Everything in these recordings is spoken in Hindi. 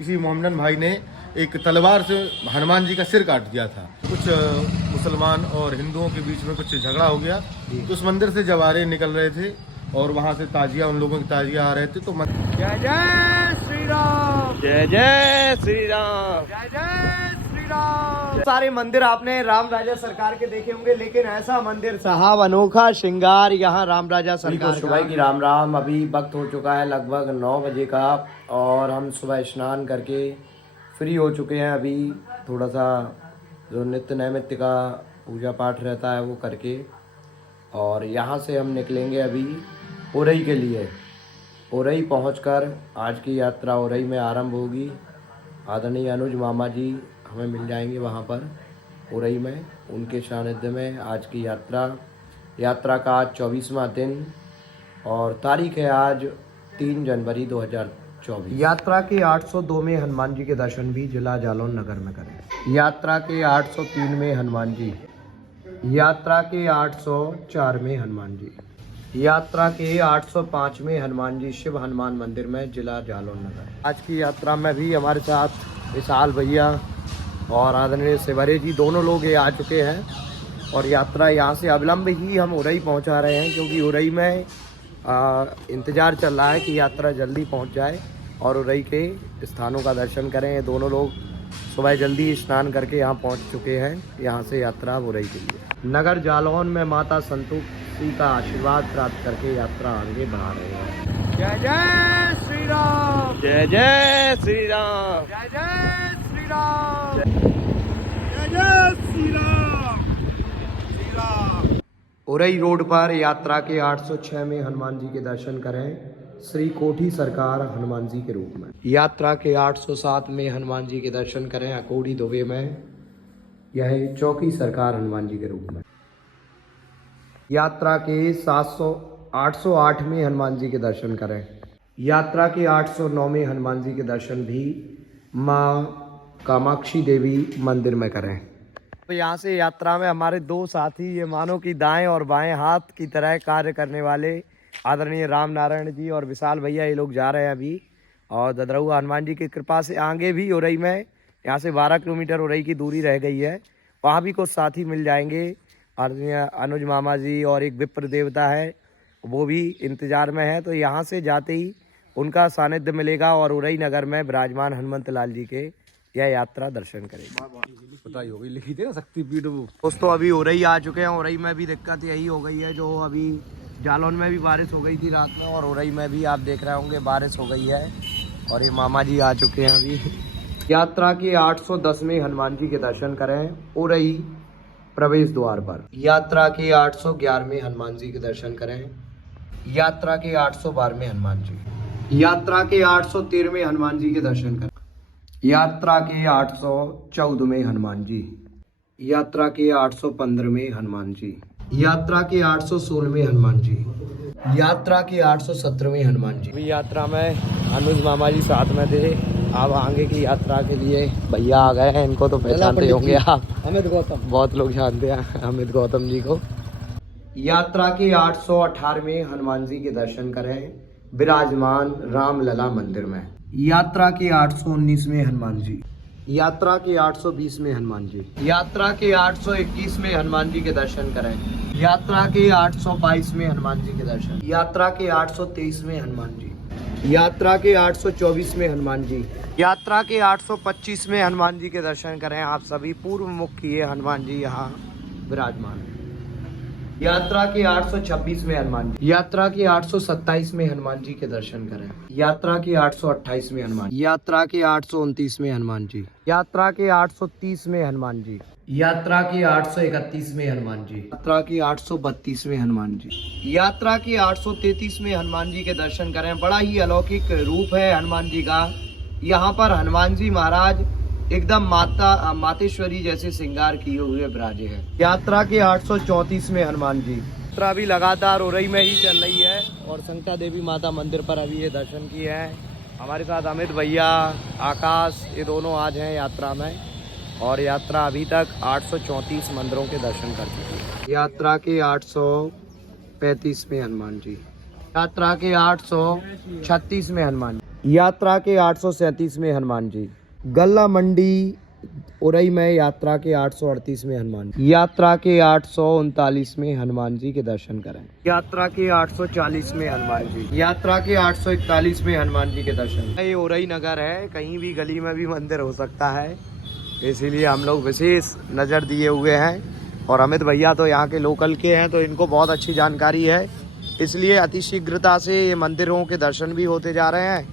किसी मोहम्मदन भाई ने एक तलवार से हनुमान जी का सिर काट दिया था। कुछ मुसलमान और हिंदुओं के बीच में कुछ झगड़ा हो गया, तो उस मंदिर से जवारे निकल रहे थे और वहाँ से ताजिया, उन लोगों की ताजिया आ रहे थे। तो जय जय श्री राम, जय जय श्री राम, जय जय श्री राम। सारे मंदिर आपने राम राजा सरकार के देखे होंगे, लेकिन ऐसा मंदिर साहब अनोखा श्रृंगार यहाँ राम राजा सरकार का। सुबह की राम राम। अभी वक्त हो चुका है लगभग 9 बजे का और हम सुबह स्नान करके फ्री हो चुके हैं। अभी थोड़ा सा जो नित्य नैमित्य का पूजा पाठ रहता है वो करके, और यहाँ से हम निकलेंगे अभी उरई के लिए। उरई पहुंचकर आज की यात्रा उरई में आरंभ होगी। आदरणीय अनुज मामा जी हमें मिल जाएंगे वहाँ पर उरई में, उनके सानिध्य में आज की यात्रा का आज 24वां दिन और तारीख है आज 3 जनवरी 2024। यात्रा के 802 में हनुमान जी के दर्शन भी जिला जालौन नगर में करें। यात्रा के 803 में हनुमान जी, यात्रा के 804 में हनुमान जी, यात्रा के 805 में हनुमान जी शिव हनुमान मंदिर में जिला जालौन नगर। आज की यात्रा में भी हमारे साथ विशाल भैया और आदरणीय सेवरे जी दोनों लोग ये आ चुके हैं और यात्रा यहाँ से अविलंब ही हम उरई पहुँचा रहे हैं, क्योंकि उरई में इंतज़ार चल रहा है कि यात्रा जल्दी पहुँच जाए और उरई के स्थानों का दर्शन करें। ये दोनों लोग सुबह जल्दी स्नान करके यहाँ पहुँच चुके हैं। यहाँ से यात्रा उरई के लिए नगर जालौन में माता संतोषी का आशीर्वाद प्राप्त करके यात्रा आगे बढ़ा रहे हैं। जय जय श्री राम, जय जय श्री राम, जय जय श्री राम, जय जय श्री राम, श्री राम। उरई रोड पर यात्रा के 806 में हनुमान जी के दर्शन करें श्री कोठी सरकार हनुमान जी के रूप में। यात्रा के 807 में हनुमान जी के दर्शन करें अकोड़ी दुबे में, यह चौकी सरकार हनुमान जी के रूप में। यात्रा के 808 में हनुमान जी के दर्शन करें। यात्रा के 809 में हनुमान जी के दर्शन भी माँ कामाक्षी देवी मंदिर में करें। तो यहाँ से यात्रा में हमारे दो साथी, ये मानो कि दाएं और बाएं हाथ की तरह कार्य करने वाले आदरणीय राम नारायण जी और विशाल भैया, ये लोग जा रहे हैं अभी। और ददरऊ हनुमान जी की कृपा से आगे भी उरई में, यहाँ से 12 किलोमीटर उरई की दूरी रह गई है, वहाँ भी कुछ साथी मिल जाएंगे। आदरणीय अनुज मामा जी और एक विप्र देवता है, वो भी इंतजार में है। तो यहाँ से जाते ही उनका सानिध्य मिलेगा और उरई नगर में विराजमान हनुमंत लाल जी के यह यात्रा दर्शन करेगी। पता ही होगी, लिखी थी ना शक्तिपीठ वो। दोस्तों अभी उरई आ चुके हैं। उरई में भी दिक्कत यही हो गई है, जो अभी जालौन में भी बारिश हो गई थी रात में, और उरई में भी आप देख रहे होंगे बारिश हो गई है। और ये मामा जी आ चुके हैं अभी। यात्रा के 810 में हनुमान जी के दर्शन करें उरई प्रवेश द्वार पर। यात्रा के 811 में हनुमान जी के दर्शन करें। यात्रा के 812 में हनुमान जी, यात्रा के 813 में हनुमान जी के दर्शन करें। यात्रा के 814 में हनुमान जी, यात्रा के 815 में हनुमान जी, यात्रा के 816 में हनुमान जी, यात्रा के 817 में हनुमान जी। अभी यात्रा में अनुज मामा जी साथ में थे। अब आगे की यात्रा के लिए भैया आ गए हैं, इनको तो पहचानते होंगे आप, अमित गौतम, बहुत लोग जानते हैं अमित गौतम जी को। यात्रा के 818 में हनुमान जी के दर्शन करें विराजमान रामलला मंदिर में। यात्रा के 819 में हनुमान जी, यात्रा के 820 में हनुमान जी, यात्रा के 821 में हनुमान जी के दर्शन करें। यात्रा के 822 में हनुमान जी के दर्शन, यात्रा के 823 में हनुमान जी, यात्रा के 824 में हनुमान जी, यात्रा के 825 में हनुमान जी के दर्शन करें। आप सभी पूर्व मुख किए हनुमान जी यहाँ विराजमान है। यात्रा के 826 में हनुमान जी, यात्रा के 827 में हनुमान जी के दर्शन करें। यात्रा के 828 में हनुमान, यात्रा के 829 में हनुमान जी, यात्रा के 830 में हनुमान जी, यात्रा के 831 में हनुमान जी, यात्रा के 832 में हनुमान जी, यात्रा के 833 में हनुमान जी के दर्शन करें। बड़ा ही अलौकिक रूप है हनुमान जी का। यहाँ पर हनुमान जी महाराज एकदम मातेश्वरी जैसे श्रृंगार किए हुए विराजे हैं। यात्रा के 834 में हनुमान जी। यात्रा भी लगातार उरई में ही चल रही है और शंका देवी माता मंदिर पर अभी ये दर्शन किए हैं। हमारे साथ अमित भैया, आकाश, ये दोनों आज हैं यात्रा में, और यात्रा अभी तक 834 मंदिरों के दर्शन कर चुकी है। यात्रा के 835 में हनुमान जी, यात्रा के 836 में हनुमान जी, यात्रा के 837वें हनुमान जी। गल्ला मंडी उरई में यात्रा के 838वें हनुमान जी। यात्रा के 839वें हनुमान जी के दर्शन करें। यात्रा के 840वें हनुमान जी। यात्रा के 841वें हनुमान जी के दर्शन। ये उरई नगर है, कहीं भी गली में भी मंदिर हो सकता है, इसीलिए हम लोग विशेष नज़र दिए हुए हैं। और अमित भैया तो यहाँ के लोकल के हैं, तो इनको बहुत अच्छी जानकारी है, इसलिए अतिशीघ्रता से ये मंदिरों के दर्शन भी होते जा रहे हैं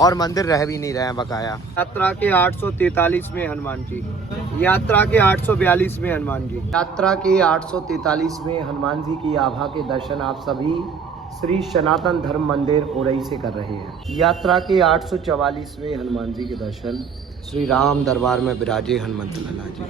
और मंदिर रह भी नहीं रहे हैं बकाया। यात्रा के 843वें हनुमान जी। यात्रा के 842वें हनुमान जी। यात्रा के 843वें हनुमान जी की आभा के दर्शन आप सभी श्री सनातन धर्म मंदिर उरई से कर रहे हैं। यात्रा के 844वें हनुमान जी के दर्शन श्री राम दरबार में विराजे हनुमंत लाला जी।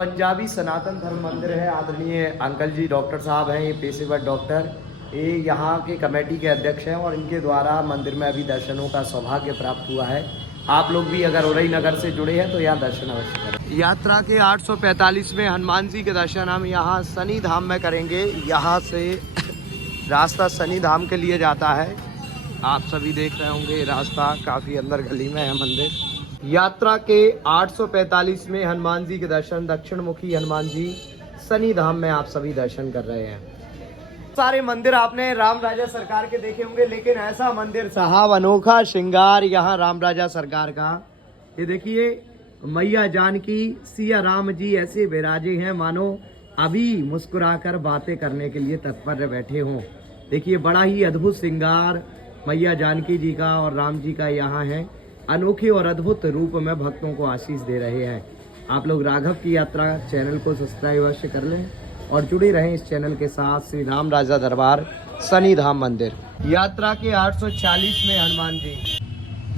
पंजाबी सनातन धर्म मंदिर है। आदरणीय अंकल जी डॉक्टर साहब हैं, ये पेशेवर डॉक्टर, ये यहाँ के कमेटी के अध्यक्ष हैं और इनके द्वारा मंदिर में अभी दर्शनों का सौभाग्य प्राप्त हुआ है। आप लोग भी अगर उरई नगर से जुड़े हैं तो यहाँ दर्शन अवश्य करें। यात्रा के 845वें हनुमान जी के दर्शन हम यहाँ शनि धाम में करेंगे। यहाँ से रास्ता शनि धाम के लिए जाता है, आप सभी देख रहे होंगे रास्ता काफ़ी अंदर गली में है मंदिर। यात्रा के 845वें हनुमान जी के दर्शन दक्षिण मुखी हनुमान जी शनि धाम में आप सभी दर्शन कर रहे हैं। सारे मंदिर आपने राम राजा सरकार के देखे होंगे, लेकिन ऐसा मंदिर साहब अनोखा श्रृंगार यहाँ राम राजा सरकार का। ये देखिए मैया जानकी सिया राम जी ऐसे विराजे हैं मानो अभी मुस्कुराकर बातें करने के लिए तत्पर बैठे हों। देखिए बड़ा ही अद्भुत श्रृंगार मैया जानकी जी का और राम जी का यहाँ है। अनोखे और अद्भुत रूप में भक्तों को आशीष दे रहे हैं। आप लोग राघव की यात्रा चैनल को सब्सक्राइब अवश्य कर लें और जुड़े रहें इस चैनल के साथ। श्री राम राजा दरबार शनि धाम मंदिर। यात्रा के 840वें हनुमान जी।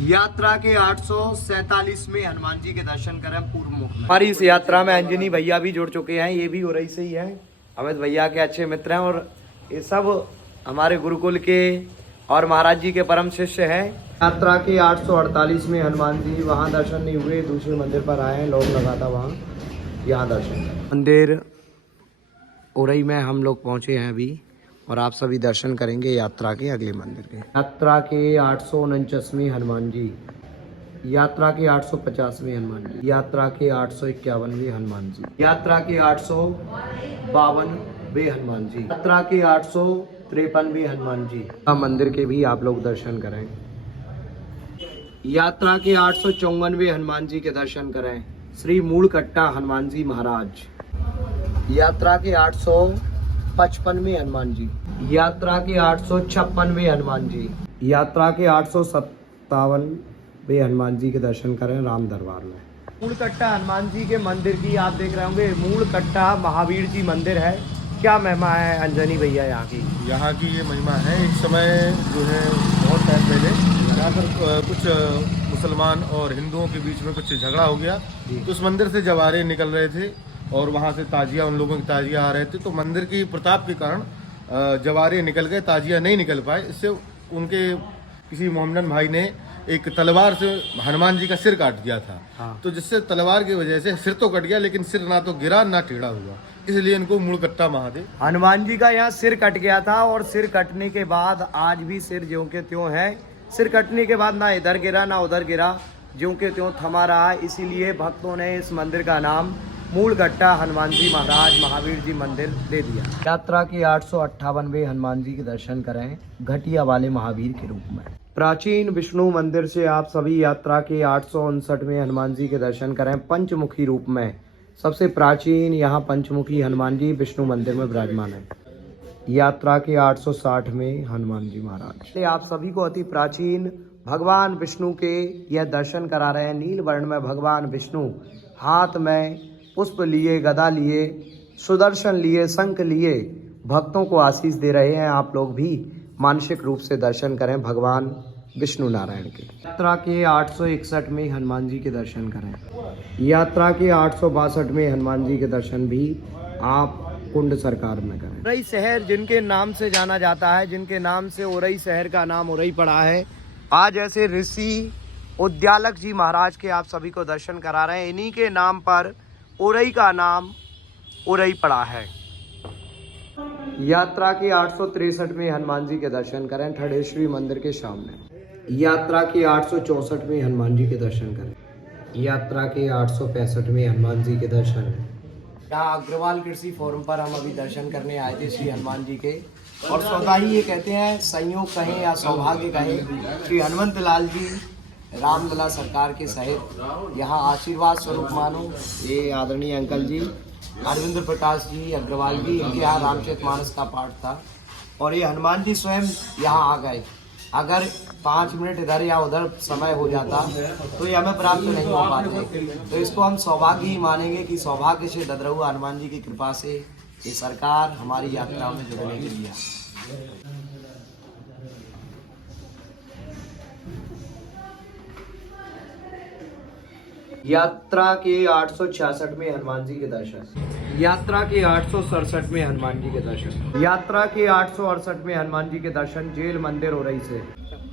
यात्रा के 847वें हनुमान जी के दर्शन करें पूर्व मुख में। हमारी इस यात्रा में अंजनी भैया भी जुड़ चुके हैं, ये भी उरई से ही हैं, अमित भैया के अच्छे मित्र हैं और ये सब हमारे गुरुकुल के और महाराज जी के परम शिष्य हैं। यात्रा के 848वें हनुमान जी, वहाँ दर्शन नहीं हुए, दूसरे मंदिर पर आए हैं, लोग लगा था वहाँ, यहाँ दर्शन। मंदिर उरई में हम लोग पहुँचे हैं अभी और आप सभी दर्शन करेंगे यात्रा के अगले मंदिर के। यात्रा के 849वें हनुमान जी। यात्रा के 850वें हनुमान जी। यात्रा के 851वें हनुमान जी। यात्रा के 852वें हनुमान जी। यात्रा के 853वें हनुमान जी। मंदिर के भी आप लोग दर्शन करें। यात्रा के 854वें हनुमान जी के दर्शन करें श्री मूलकट्टा हनुमान जी महाराज। यात्रा के 855वें हनुमान जी। यात्रा के 856वें हनुमान जी। यात्रा के 857वें हनुमान जी के दर्शन करें राम दरबार में। मूलकट्टा हनुमान जी के मंदिर की आप देख रहे होंगे, मूलकट्टा महावीर जी मंदिर है। क्या महिमा है अंजनी भैया यहाँ की? यहाँ की ये महिमा है, एक समय जो है बहुत टाइम पहले यहाँ पर कुछ मुसलमान और हिंदुओं के बीच में कुछ झगड़ा हो गया, तो उस मंदिर से जवारे निकल रहे थे और वहाँ से ताजिया, उन लोगों की ताजिया आ रहे थे, तो मंदिर की प्रताप के कारण जवारे निकल गए, ताजिया नहीं निकल पाए। इससे उनके किसी मोहम्मदन भाई ने एक तलवार से हनुमान जी का सिर काट दिया था। हाँ। तो जिससे तलवार की वजह से सिर तो कट गया, लेकिन सिर ना तो गिरा ना टेढ़ा हुआ, इसलिए इनको मूलकट्टा महादेव। हनुमान जी का यहाँ सिर कट गया था और सिर कटने के बाद आज भी सिर ज्यों के त्यों है। सिर कटने के बाद ना इधर गिरा ना उधर गिरा, ज्यों के त्यों थमा रहा, इसीलिए भक्तों ने इस मंदिर का नाम मूलकट्टा हनुमान जी महाराज महावीर जी मंदिर दे दिया। यात्रा के 858वें हनुमान जी के दर्शन करें घटिया वाले महावीर के रूप में। प्राचीन विष्णु मंदिर से आप सभी यात्रा के 859वें हनुमान जी के दर्शन करें पंचमुखी रूप में। सबसे प्राचीन यहाँ पंचमुखी हनुमान जी विष्णु मंदिर में विराजमान है। यात्रा के 860वें हनुमान जी महाराज। आप सभी को अति प्राचीन भगवान विष्णु के यह दर्शन करा रहे हैं। नील वर्ण में भगवान विष्णु हाथ में पुष्प लिए, गदा लिए, सुदर्शन लिए, शंख लिए भक्तों को आशीष दे रहे हैं। आप लोग भी मानसिक रूप से दर्शन करें भगवान विष्णु नारायण के। यात्रा के 861वें हनुमान जी के दर्शन करें। यात्रा के 862वें हनुमान जी के दर्शन भी आप कुंड सरकार में करें। उरई शहर जिनके नाम से जाना जाता है, जिनके नाम से उरई शहर का नाम उरई पड़ा है, आज ऐसे ऋषि उद्यालक जी महाराज के आप सभी को दर्शन करा रहे हैं। इन्हीं के नाम पर उरई का नाम उरई पड़ा है। यात्रा के 863वें हनुमान जी के दर्शन करें ठडेश्वरी मंदिर के सामने। यात्रा के 864वें हनुमान जी के दर्शन करें। यात्रा के 865वें हनुमान जी के दर्शन। यहाँ अग्रवाल कृषि फोरम पर हम अभी दर्शन करने आए थे श्री हनुमान जी के, और सौदाई ये कहते हैं, संयोग कहें या सौभाग्य कहें, श्री हनुमंत लाल जी रामलला सरकार के सहित यहाँ आशीर्वाद स्वरूप मानो। ये आदरणीय अंकल जी अरविंद प्रकाश जी अग्रवाल जी, इनके यहाँ रामचरितमानस का पाठ था और ये हनुमान जी स्वयं यहाँ आ गए। अगर 5 मिनट इधर या उधर समय हो जाता तो ये हमें प्राप्त नहीं हो पाते। तो इसको हम सौभाग्य ही मानेंगे कि सौभाग्य से ददरहुआ हनुमान जी की कृपा से ये सरकार हमारी यात्रा में जुड़ने के लिए आई। यात्रा के 866वें हनुमान जी के दर्शन। यात्रा के 867वें हनुमान जी के दर्शन। यात्रा के 868वें हनुमान जी के दर्शन जेल मंदिर ओरई से।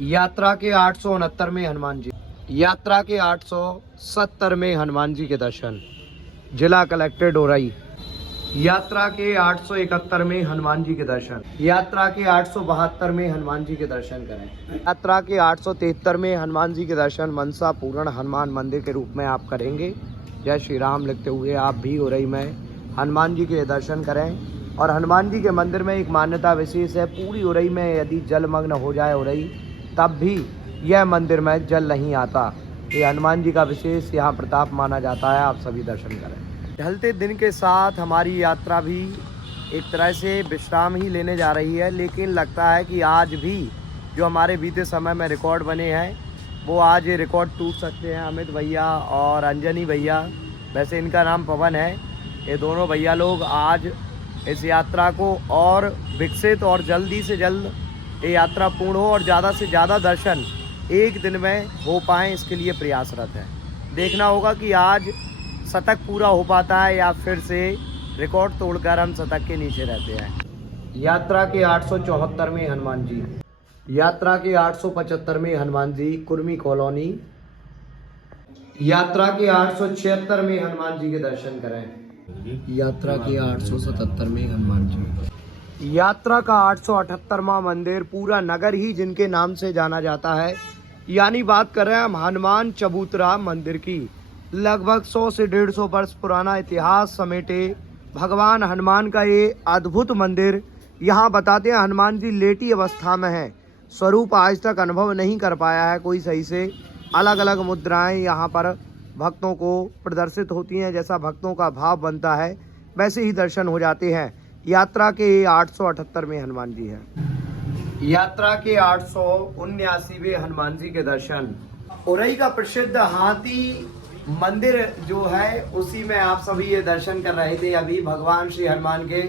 यात्रा के 869वें हनुमान जी। यात्रा के 870वें हनुमान जी के दर्शन जिला कलेक्ट्रेट ओरई। यात्रा के 871वें हनुमान जी के दर्शन। यात्रा के 872वें हनुमान जी के दर्शन करें। यात्रा के 873वें हनुमान जी के दर्शन मनसा पूर्ण हनुमान मंदिर के रूप में आप करेंगे। जय श्री राम लिखते हुए आप भी ओरई में हनुमान जी के दर्शन करें। और हनुमान जी के मंदिर में एक मान्यता विशेष है, पूरी ओरई में यदि जलमग्न हो जाए ओरई तब भी यह मंदिर में जल नहीं आता। ये हनुमान जी का विशेष यहाँ प्रताप माना जाता है। आप सभी दर्शन करें। ढलते दिन के साथ हमारी यात्रा भी एक तरह से विश्राम ही लेने जा रही है, लेकिन लगता है कि आज भी जो हमारे बीते समय में रिकॉर्ड बने हैं वो आज ये रिकॉर्ड टूट सकते हैं। अमित भैया और अंजनी भैया, वैसे इनका नाम पवन है, ये दोनों भैया लोग आज इस यात्रा को और विकसित और जल्दी से जल्द ये यात्रा पूर्ण हो और ज़्यादा से ज़्यादा दर्शन एक दिन में हो पाएँ, इसके लिए प्रयासरत है। देखना होगा कि आज शतक पूरा हो पाता है या फिर से रिकॉर्ड तोड़कर हम शतक के नीचे रहते हैं। यात्रा के 874वें हनुमान जी। यात्रा के 875वें हनुमान जी कुर्मी कॉलोनी। यात्रा के 876वें हनुमान जी के दर्शन करें। यात्रा के 877वें हनुमान जी। यात्रा का 878वां मंदिर, पूरा नगर ही जिनके नाम से जाना जाता है, यानी बात कर रहे हैं हम हनुमान चबूतरा मंदिर की। लगभग 100 से 150 वर्ष पुराना इतिहास समेटे भगवान हनुमान का ये अद्भुत मंदिर, यहाँ बताते हैं हनुमान जी लेटी अवस्था में है। स्वरूप आज तक अनुभव नहीं कर पाया है कोई सही से। अलग अलग मुद्राएं यहाँ पर भक्तों को प्रदर्शित होती हैं, जैसा भक्तों का भाव बनता है वैसे ही दर्शन हो जाते हैं। यात्रा के 878वें हनुमान जी है। यात्रा के 879वें हनुमान जी के दर्शन। ओरई का प्रसिद्ध हाथी मंदिर जो है उसी में आप सभी ये दर्शन कर रहे थे अभी भगवान श्री हनुमान के,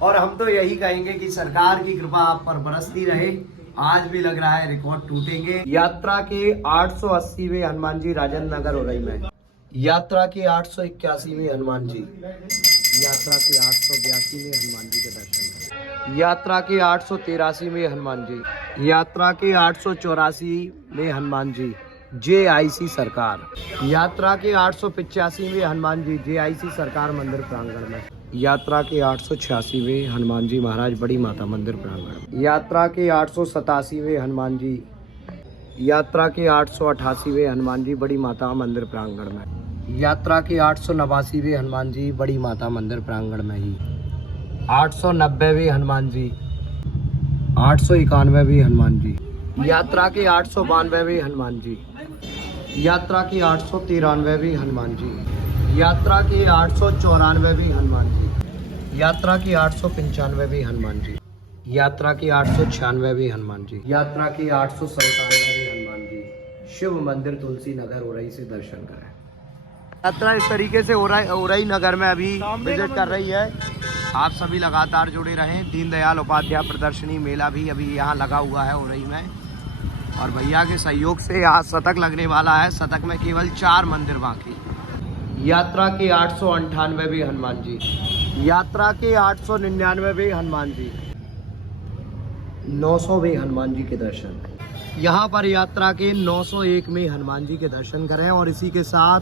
और हम तो यही कहेंगे कि सरकार की कृपा आप पर बरसती रहे। आज भी लग रहा है रिकॉर्ड टूटेंगे। यात्रा के 880वें हनुमान जी राजेंद्र नगर ओरई में। यात्रा के 881वें हनुमान जी। यात्रा के 882वें हनुमान जी के दर्शन। यात्रा के 883वें हनुमान जी। यात्रा के 884वें हनुमान जी JIC सरकार। यात्रा के 885वें हनुमान जी JIC सरकार मंदिर प्रांगण में। यात्रा के 886वें हनुमान जी महाराज बड़ी माता मंदिर प्रांगण। यात्रा के 887वें हनुमान जी। यात्रा के 888वें हनुमान जी बड़ी माता मंदिर प्रांगण में। यात्रा के 889वें हनुमान जी बड़ी माता मंदिर प्रांगण में ही। 890वें हनुमान जी। 891वें हनुमान जी। यात्रा के 892वें हनुमान जी। यात्रा के 893वें हनुमान जी। यात्रा के 894वें हनुमान जी। यात्रा के 895वें हनुमान जी। यात्रा के 896वें हनुमान जी। यात्रा के 897वें हनुमान जी। शिव मंदिर तुलसी नगर ओरई से दर्शन करें। यात्रा इस तरीके से ओरई नगर में अभी विजिट कर रही है। आप सभी लगातार जुड़े रहें। दीनदयाल उपाध्याय प्रदर्शनी मेला भी अभी यहाँ लगा हुआ है ओरई में, और भैया के सहयोग से आज शतक लगने वाला है। शतक में केवल 4 मंदिर बाकी। यात्रा के 898वें हनुमान जी। यात्रा के 899वें हनुमान जी। 900वें हनुमान जी के दर्शन। यहाँ पर यात्रा के 901वें हनुमान जी के दर्शन करें, और इसी के साथ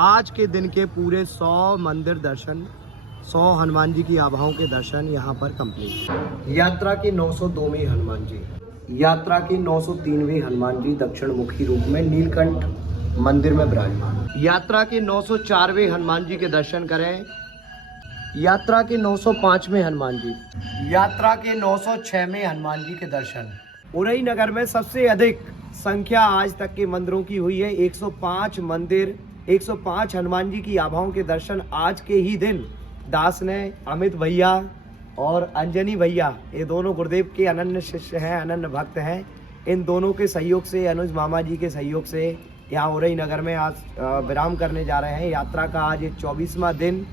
आज के दिन के पूरे 100 मंदिर दर्शन, 100 हनुमान जी की आभाओं के दर्शन यहाँ पर कंप्लीट। यात्रा के 902वें हनुमान जी। यात्रा के 903वें हनुमान जी दक्षिण मुखी रूप में नीलकंठ मंदिर में विराजमान। यात्रा के 904वें हनुमान जी के दर्शन करें। यात्रा के 905वें हनुमान जी, यात्रा के 906वें हनुमान जी के दर्शन। उरई नगर में सबसे अधिक संख्या आज तक के मंदिरों की हुई है। 105 मंदिर, 105 हनुमान जी की आभाओं के दर्शन आज के ही दिन दास ने, अमित भैया और अंजनी भैया, ये दोनों गुरुदेव के अनन्य शिष्य हैं, अनन्य भक्त हैं। इन दोनों के सहयोग से, अनुज मामा जी के सहयोग से यहाँ उरई नगर में आज विराम करने जा रहे हैं। यात्रा का आज ये 24वां दिन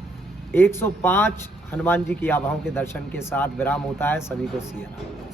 105 हनुमान जी की आभाओं के दर्शन के साथ विराम होता है। सभी को सिया राम।